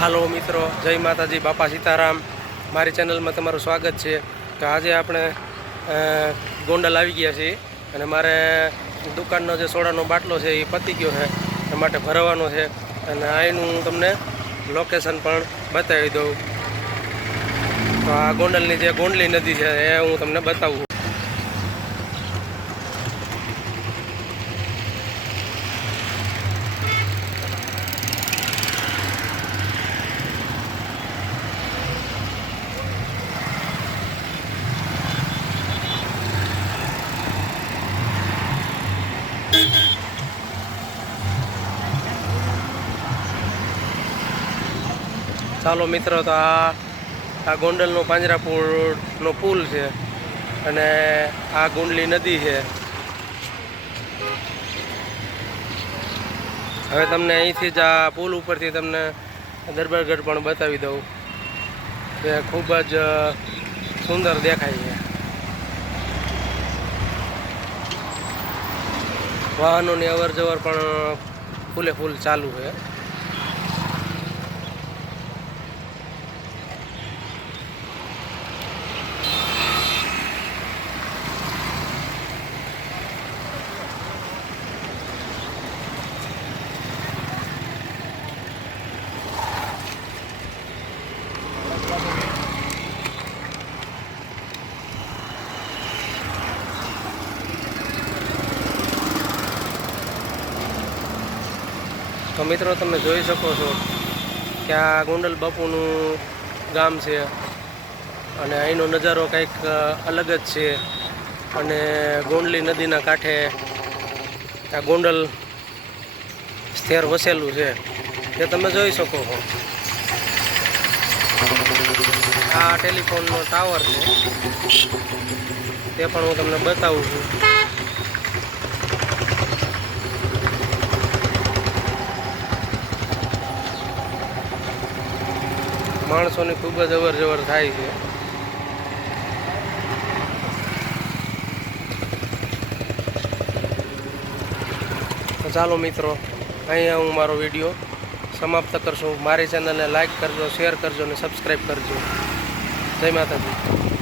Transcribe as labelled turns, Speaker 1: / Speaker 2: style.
Speaker 1: હાલો મિત્રો, જય માતાજી, બાપા સીતારામ. મારી ચેનલમાં તમારું સ્વાગત છે. તો આજે આપણે ગોંડલ આવી ગયા છીએ. અને મારે દુકાનનો જે સોડાનો બાટલો છે એ પતી ગયો છે. એ માટે ભરવાનો છે. અને અહીંનું હું તમને લોકેશન પણ બતાવી દઉં. તો આ ગોંડલની જે ગોંડલી નદી છે, એ હું તમને બતાવું. ચાલો મિત્રો, તો આ આ ગોંડલનો પાંજરાપુરનો પુલ છે અને આ ગુંડલી નદી છે. હવે તમને અહીંથી જ આ પુલ ઉપરથી તમને દરબારગઢ પણ બતાવી દઉં. તે ખૂબ જ સુંદર દેખાય છે. વાહનોની અવર જવર પણ ફૂલે ફૂલ ચાલુ છે. તો મિત્રો તમે જોઈ શકો છો કે આ ગોંડલ બાપુનું ગામ છે અને અહીંનો નજારો કંઈક અલગ જ છે. અને ગોંડલી નદીના કાંઠે આ ગોંડલ સ્થેર વસેલું છે. જે તમે જોઈ શકો છો. આ ટેલિફોનનો ટાવર છે. તે પણ હું તમને બતાવું છું. માણસોની ખૂબ જ અવર જવર થાય છે. ચાલો મિત્રો, અહીંયા હું મારો વીડિયો સમાપ્ત કરશું. મારી ચેનલને લાઈક કરજો, શેર કરજો અને સબસ્ક્રાઈબ કરજો. જય માતાજી.